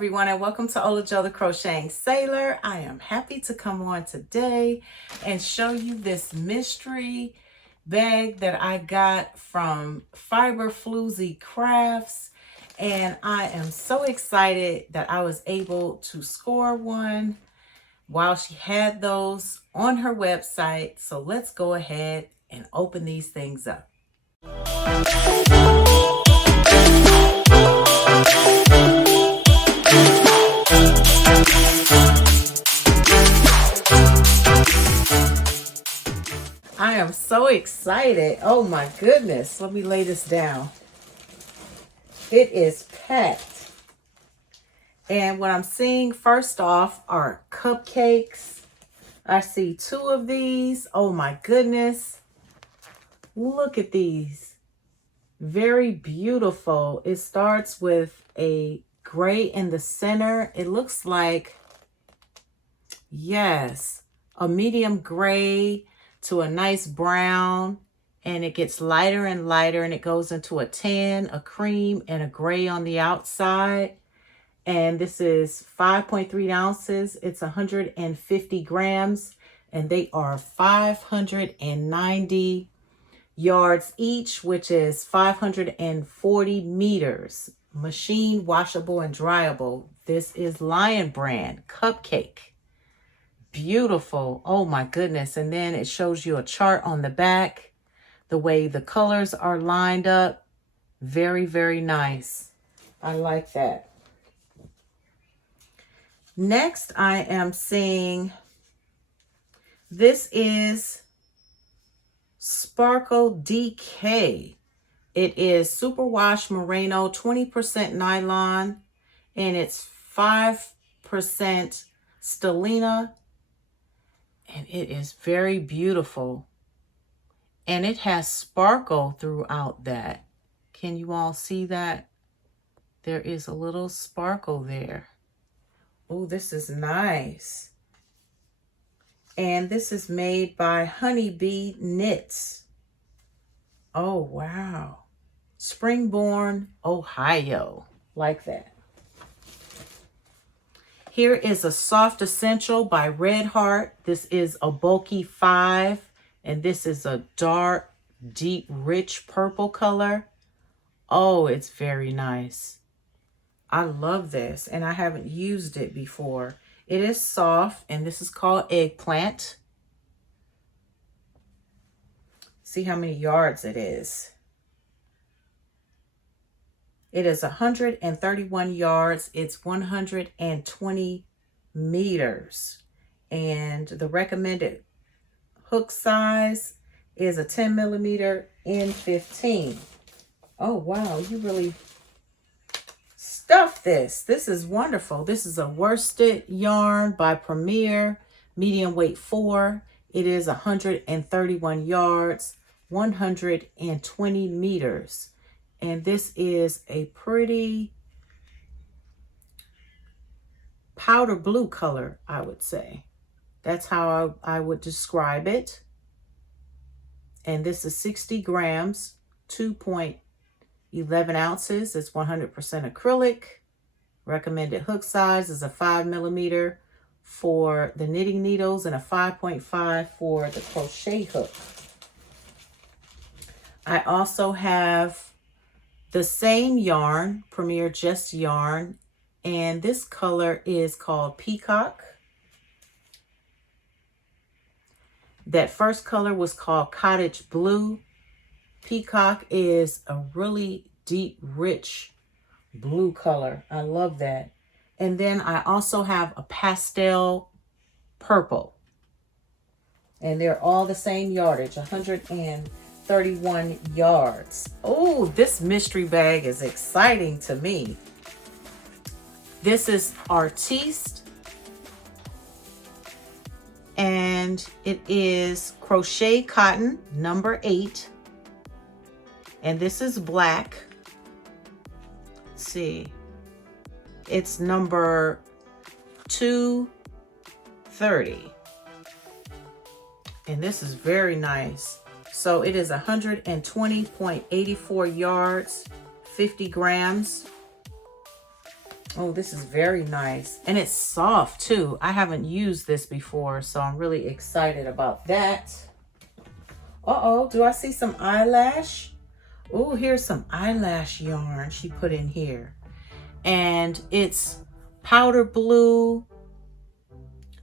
everyone, and welcome to OlaJoe the Crocheting Sailor. I am happy to come on today and show you this mystery bag that I got from Floozie Crafts, and I am so excited that I was able to score one while she had those on her website. So let's go ahead and open these things up. I am so excited. Oh my goodness. Let me lay this down. It is packed. And what I'm seeing first off are cupcakes. I see 2 of these. Oh my goodness. Look at these. Very beautiful. It starts with a gray in the center. It looks like, yes, a medium gray to a nice brown, and it gets lighter and lighter, and it goes into a tan, a cream, and a gray on the outside. And this is 5.3 ounces. It's 150 grams, and they are 590 yards each, which is 540 meters. Machine washable and dryable. This is Lion brand cupcake. Beautiful. Oh my goodness. And then it shows you a chart on the back, the way the colors are lined up. Very, very nice. I like that. Next, I am seeing, this is Sparkle DK. It is superwash merino, 20% nylon, and it's 5% stellina. And it is very beautiful. And it has sparkle throughout that. Can you all see that? There is a little sparkle there. Oh, this is nice. And this is made by Honeybee Knits. Oh, wow. Springborn, Ohio. Like that. Here is a Soft Essential by Red Heart. This is a bulky 5, and this is a dark, deep, rich purple color. Oh, it's very nice. I love this, and I haven't used it before. It is soft, and this is called Eggplant. See how many yards it is. It is 131 yards. It's 120 meters. And the recommended hook size is a 10 millimeter N15. Oh, wow. You really stuffed this. This is wonderful. This is a worsted yarn by Premier, medium weight 4. It is 131 yards, 120 meters. And this is a pretty powder blue color, I would say. That's how I would describe it. And this is 60 grams, 2.11 ounces. It's 100% acrylic. Recommended hook size is a 5 millimeter for the knitting needles and a 5.5 for the crochet hook. I also have the same yarn, Premier Just Yarn, and this color is called Peacock. That first color was called Cottage Blue. Peacock is a really deep, rich blue color. I love that. And then I also have a pastel purple. And they're all the same yardage, 131 yards. Oh, this mystery bag is exciting to me. This is Artiste, and it is crochet cotton number 8, and this is black. Let's see, it's number 230, and this is very nice. So it is 120.84 yards, 50 grams. Oh, this is very nice. And it's soft too. I haven't used this before, so I'm really excited about that. Uh-oh, do I see some eyelash? Oh, here's some eyelash yarn she put in here. And it's powder blue,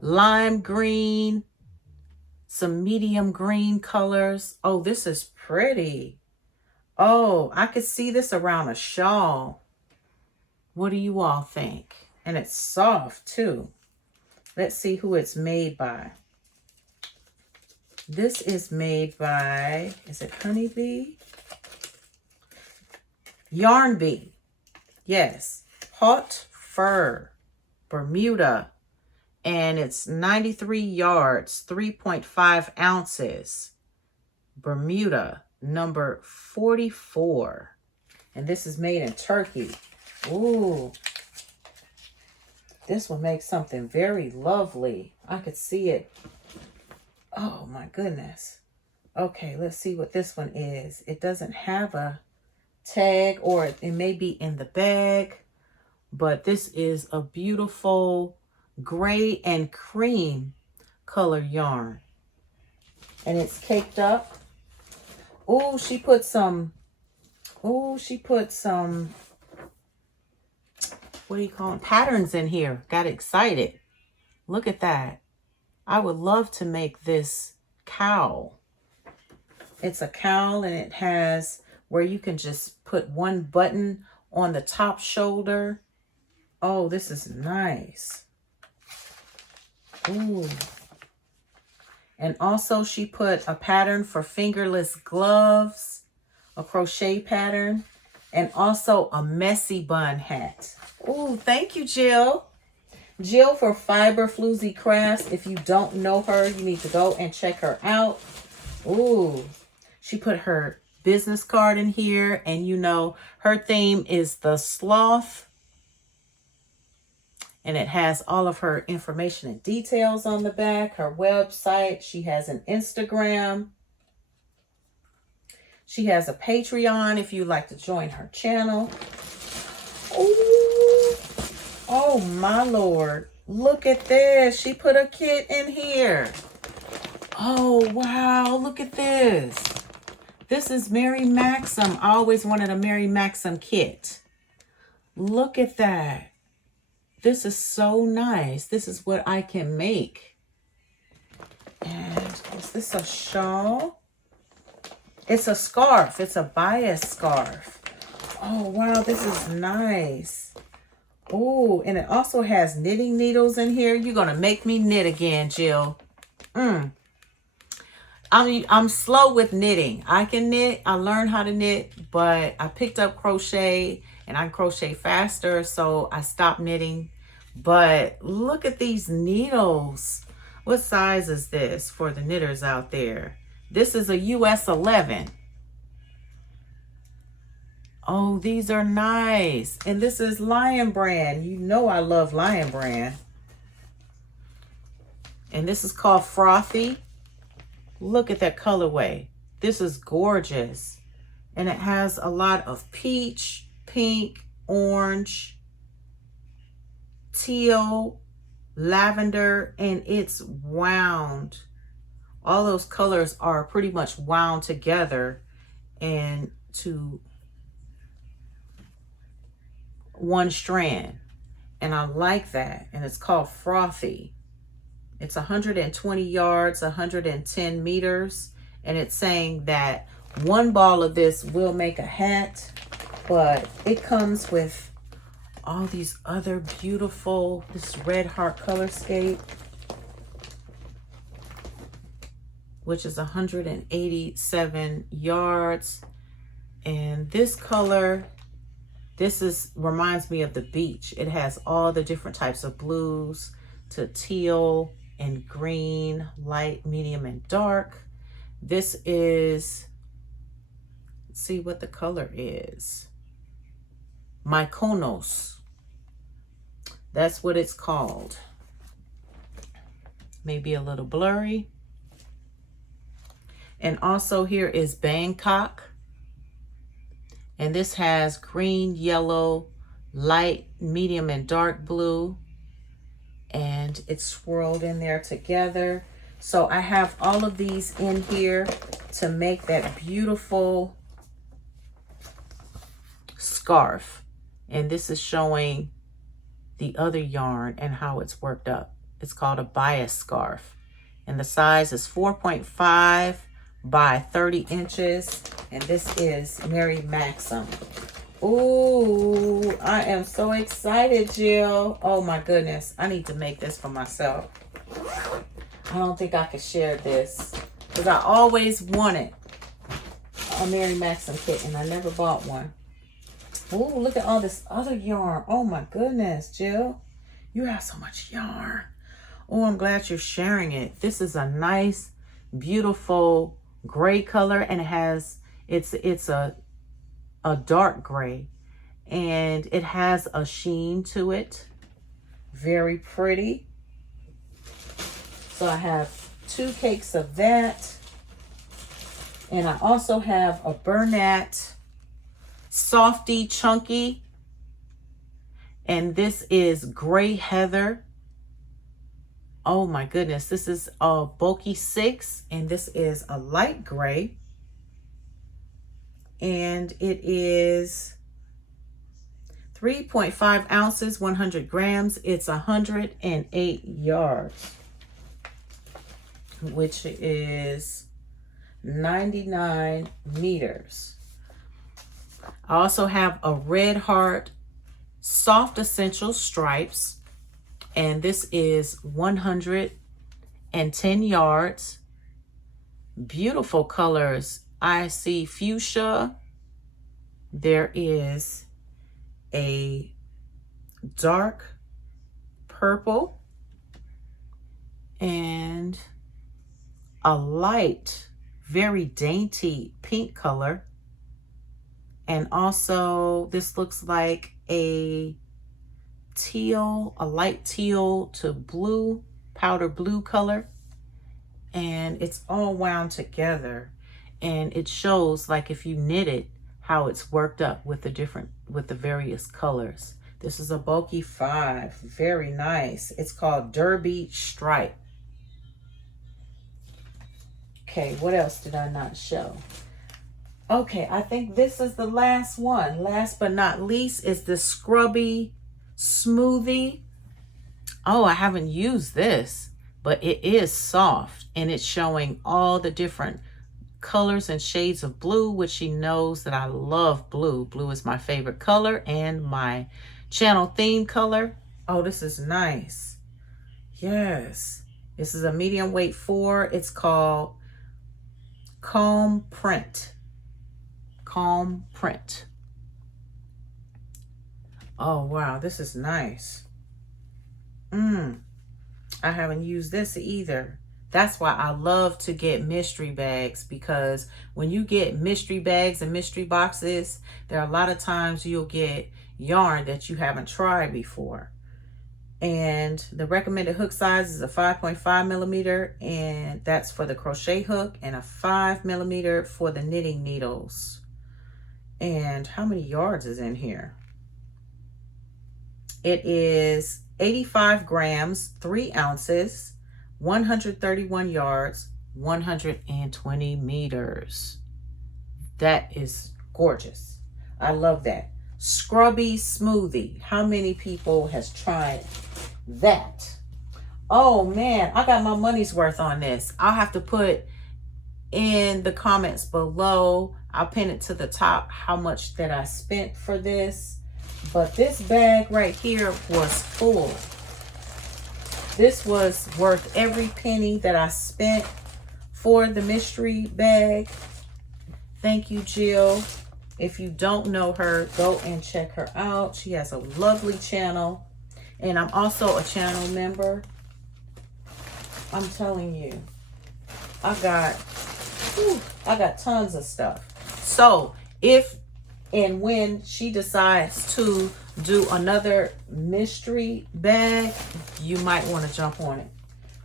lime green, some medium green colors. Oh, this is pretty. Oh, I could see this around a shawl. What do you all think? And it's soft too. Let's see who it's made by. This is made by, is it Honeybee? Yarn Bee. Yes. Hot Fur, Bermuda. And it's 93 yards, 3.5 ounces. Bermuda, number 44. And this is made in Turkey. Ooh. This will make something very lovely. I could see it. Oh my goodness. Okay, let's see what this one is. It doesn't have a tag, or it may be in the bag, but this is a beautiful gray and cream color yarn. And it's caked up. Oh, she put some, what do you call them? Patterns in here. Got excited. Look at that. I would love to make this cowl. It's a cowl, and it has where you can just put one button on the top shoulder. Oh, this is nice. Ooh. And also she put a pattern for fingerless gloves, a crochet pattern, and also a messy bun hat. Ooh, thank you, Jill. Jill for Fiber Floozie Crafts. If you don't know her, you need to go and check her out. Ooh, she put her business card in here, and you know her theme is the sloth. And it has all of her information and details on the back, her website. She has an Instagram. She has a Patreon if you'd like to join her channel. Ooh. Oh my Lord. Look at this. She put a kit in here. Oh, wow. Look at this. This is Mary Maxim. I always wanted a Mary Maxim kit. Look at that. This is so nice. This is what I can make. And is this a shawl? It's a scarf. It's a bias scarf. Oh, wow. This is nice. Oh, and it also has knitting needles in here. You're going to make me knit again, Jill. I'm slow with knitting. I can knit. I learned how to knit, but I picked up crochet and I crochet faster, so I stopped knitting. But look at these needles. What size is this for the knitters out there? This is a US 11. Oh, these are nice. And this is Lion Brand. You know I love Lion Brand. And this is called Frothy. Look at that colorway. This is gorgeous. And it has a lot of peach, pink, orange, teal, lavender, and it's wound. All those colors are pretty much wound together and to one strand. And I like that. And it's called Frothy. It's 120 yards, 110 meters. And it's saying that one ball of this will make a hat, but it comes with all these other beautiful, this red heart color scape, which is 187 yards. And this color, reminds me of the beach. It has all the different types of blues to teal and green, light, medium, and dark. This is, let's see what the color is. Mykonos. That's what it's called. Maybe a little blurry. And also here is Bangkok. And this has green, yellow, light, medium, and dark blue. And it's swirled in there together. So I have all of these in here to make that beautiful scarf. And this is showing the other yarn and how it's worked up. It's called a bias scarf. And the size is 4.5 by 30 inches. And this is Mary Maxim. Ooh, I am so excited, Jill. Oh my goodness. I need to make this for myself. I don't think I could share this because I always wanted a Mary Maxim kit and I never bought one. Ooh, look at all this other yarn. Oh my goodness, Jill. You have so much yarn. Oh, I'm glad you're sharing it. This is a nice, beautiful gray color, and it has, it's a dark gray, and it has a sheen to it. Very pretty. So I have 2 cakes of that. And I also have a Bernat Softy Chunky. And this is Gray Heather. Oh my goodness. This is a Bulky 6. And this is a light gray. And it is 3.5 ounces, 100 grams. It's 108 yards, which is 99 meters. I also have a Red Heart Soft Essential Stripes, and this is 110 yards. Beautiful colors. I see fuchsia. There is a dark purple and a light, very dainty pink color. And also this looks like a teal, a light teal to blue, powder blue color. And it's all wound together. And it shows, like if you knit it, how it's worked up with the various colors. This is a bulky 5, very nice. It's called Derby Stripe. Okay, what else did I not show? Okay, I think this is the last one. Last but not least is the Scrubby Smoothie. Oh, I haven't used this, but it is soft, and it's showing all the different colors and shades of blue, which she knows that I love blue. Blue is my favorite color and my channel theme color. Oh, this is nice. Yes. This is a medium weight 4. It's called Calm Print. Calm Print. Oh, wow. This is nice. I haven't used this either. That's why I love to get mystery bags, because when you get mystery bags and mystery boxes, there are a lot of times you'll get yarn that you haven't tried before. And the recommended hook size is a 5.5 millimeter, and that's for the crochet hook, and a 5 millimeter for the knitting needles. And how many yards is in here? It is 85 grams, 3 ounces. 131 yards, 120 meters. That is gorgeous. I love that. Scrubby Smoothie. How many people has tried that? Oh man, I got my money's worth on this. I'll have to put in the comments below. I'll pin it to the top how much that I spent for this. But this bag right here was full. This was worth every penny that I spent for the mystery bag. Thank you, Jill. If you don't know her, go and check her out. She has a lovely channel. And I'm also a channel member. I'm telling you, I got tons of stuff. So if and when she decides to do another mystery bag, you might want to jump on it,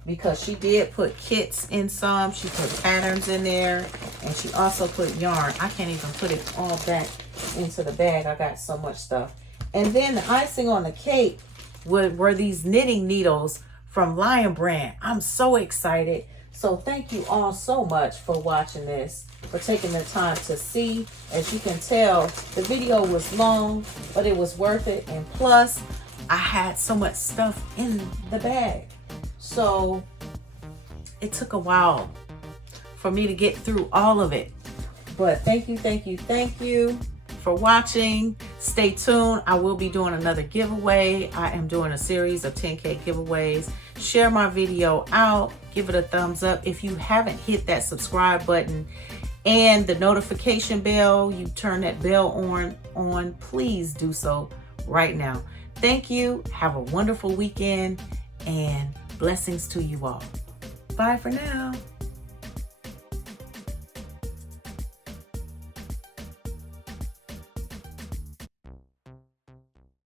because she did put kits in some. She put patterns in there, and she also put yarn. I can't even put it all back into the bag. I got so much stuff. And then the icing on the cake were these knitting needles from Lion Brand. I'm so excited. So thank you all so much for watching this, for taking the time to see. As you can tell, the video was long, but it was worth it. And plus, I had so much stuff in the bag. So it took a while for me to get through all of it. But thank you for watching. Stay tuned. I will be doing another giveaway. I am doing a series of 10K giveaways. Share my video out. Give it a thumbs up. If you haven't hit that subscribe button and the notification bell, you turn that bell on, please do so right now. Thank you. Have a wonderful weekend and blessings to you all. Bye for now.